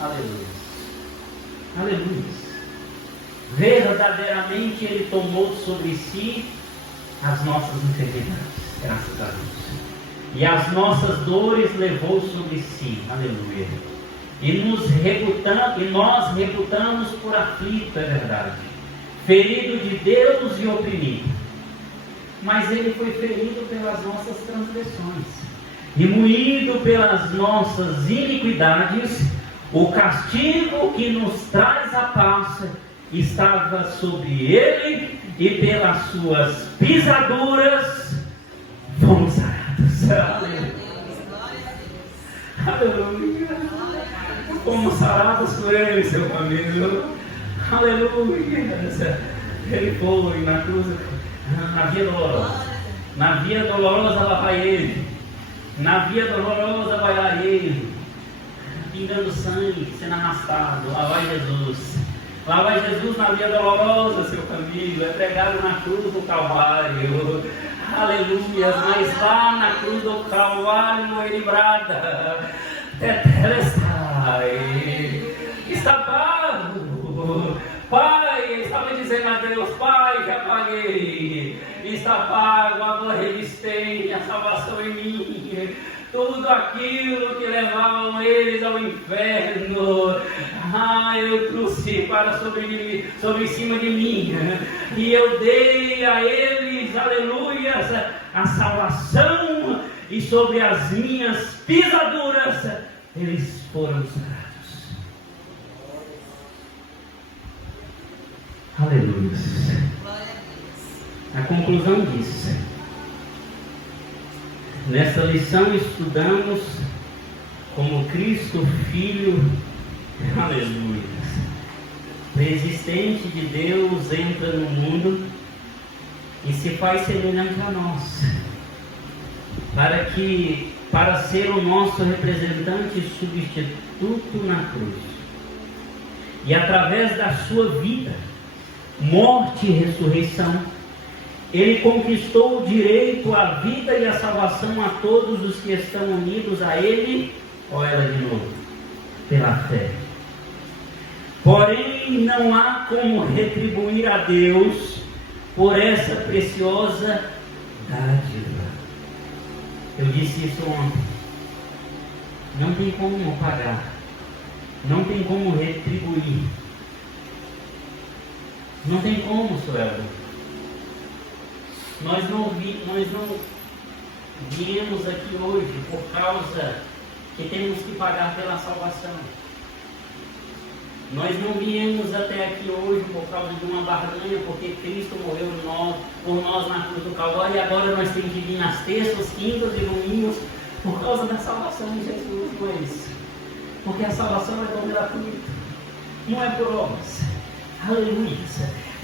Aleluia. Aleluia. Verdadeiramente Ele tomou sobre si as nossas enfermidades, graças a Deus, e as nossas dores levou sobre si. Aleluia. E nós reputamos por aflito, é verdade, ferido de Deus e oprimido. Mas Ele foi ferido pelas nossas transgressões e moído pelas nossas iniquidades. O castigo que nos traz a paz estava sobre Ele, e pelas suas pisaduras fomos sarados. Aleluia. Aleluia. Fomos sarados por Ele, seu amigo. Aleluia. Ele foi na cruz, na via dolorosa. Na via dolorosa lá vai Ele. Na via dolorosa vai Ele, pingando sangue, sendo arrastado. Lá vai Jesus. Lá vai Jesus na via dolorosa, seu amigo. É pregado na cruz do Calvário. Aleluia. Mas lá na cruz do Calvário Ele brada: Tetelestai. Está pago. Pai, estava dizendo a Deus: Pai, já paguei, está pago, a glória eles têm, a salvação em mim, tudo aquilo que levavam eles ao inferno, Eu trouxe para sobre em cima de mim, e eu dei a eles, aleluias, a salvação, e sobre as minhas pisaduras eles foram sarados. Aleluia. A conclusão disso: nesta lição estudamos como Cristo Filho, aleluia, preexistente de Deus, entra no mundo e se faz semelhante a nós, para ser o nosso representante substituto na cruz. E através da sua vida, morte e ressurreição, Ele conquistou o direito à vida e à salvação a todos os que estão unidos a Ele, olha ela de novo, pela fé. Porém, não há como retribuir a Deus por essa preciosa dádiva. Eu disse isso ontem. Não tem como pagar, não tem como retribuir, não tem como, Suelo. Nós não viemos aqui hoje por causa que temos que pagar pela salvação. Nós não viemos até aqui hoje por causa de uma barganha, porque Cristo morreu por nós na cruz do Calvário, e agora nós temos que vir nas terças, quintas e domingos por causa da salvação de Jesus. Não é isso. Porque a salvação é dom gratuito, não é por obras. Aleluia.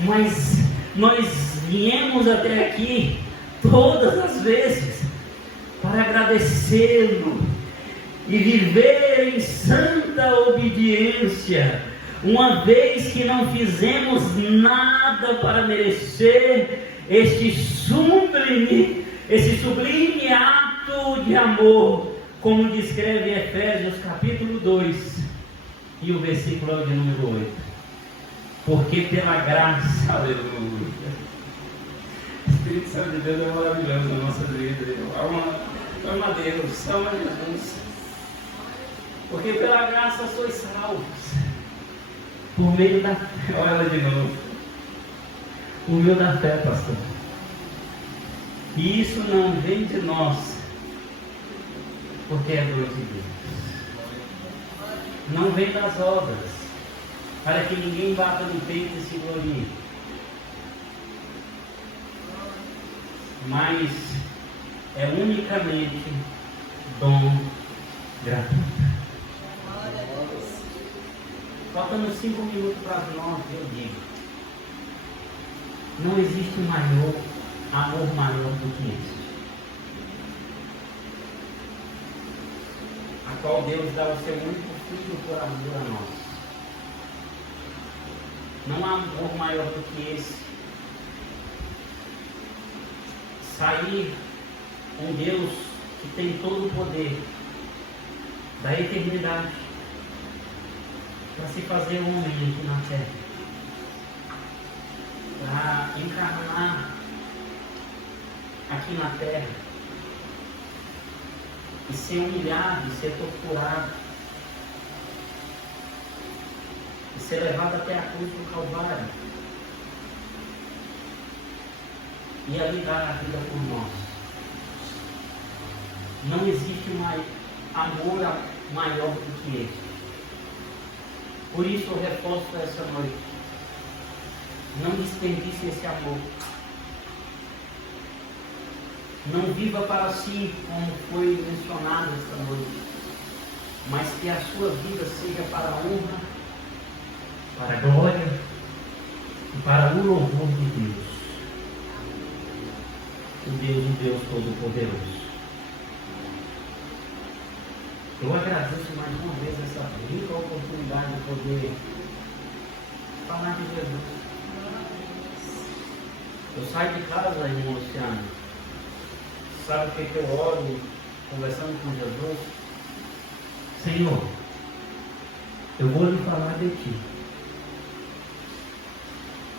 Mas nós viemos até aqui todas as vezes para agradecê-lo e viver em santa obediência, uma vez que não fizemos nada para merecer este sublime ato de amor, como descreve Efésios capítulo 2 e o versículo de número 8. Porque pela graça, aleluia, o Espírito Santo de Deus é maravilhoso na nossa vida. Ama a Deus, ama Jesus. Porque pela graça sois salvos, por meio da fé. Olha ela de novo. Por meio da fé, pastor. E isso não vem de nós, porque é dom de Deus. Não vem das obras, para que ninguém bata no peito e se glorie. Mas é unicamente dom gratuito. Faltando 5 minutos para as 9, eu digo: não existe amor maior do que esse, a qual Deus dá o seu único Filho por amor a nós. Não há amor maior do que esse. Sair com Deus que tem todo o poder da eternidade para se fazer homem aqui na terra, para encarnar aqui na terra e ser humilhado, e ser torturado, e ser levado até a cruz do Calvário, e ali dar a vida por nós. Não existe amor maior do que esse. Por isso eu reforço essa noite: não desperdice esse amor. Não viva para si, como foi mencionado esta noite, mas que a sua vida seja para a honra, para a glória e para o louvor de Deus. O Deus Todo-Poderoso. Eu agradeço mais uma vez essa rica oportunidade de poder falar de Jesus. Eu saio de casa, irmão Luciano. Sabe o que eu oro conversando com Jesus? Senhor, eu vou lhe falar de Ti.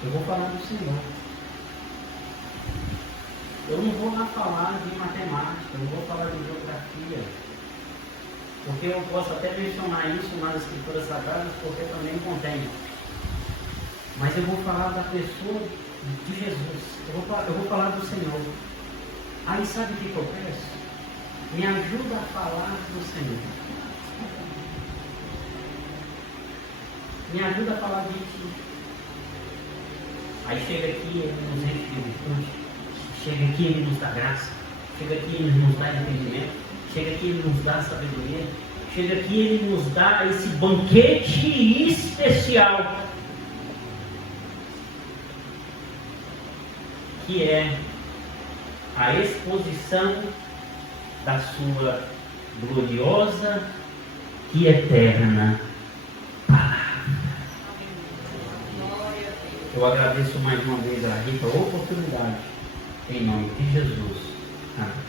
Eu vou falar do Senhor. Eu não vou lá falar de matemática, eu não vou falar de geografia. porque eu posso até mencionar isso nas Escrituras Sagradas, porque também contém. Mas eu vou falar da pessoa de Jesus, eu vou falar do Senhor. Aí sabe o que eu peço? Me ajuda a falar do Senhor. Me ajuda a falar de ti. Aí chega aqui, ele nos enche de virtude. Chega aqui, ele nos dá graça. Chega aqui, ele nos dá entendimento. Chega aqui, ele nos dá sabedoria. Chega aqui, ele nos dá esse banquete especial, que é a exposição da sua gloriosa e eterna palavra. Eu agradeço mais uma vez a rica oportunidade, em nome de Jesus. Amém.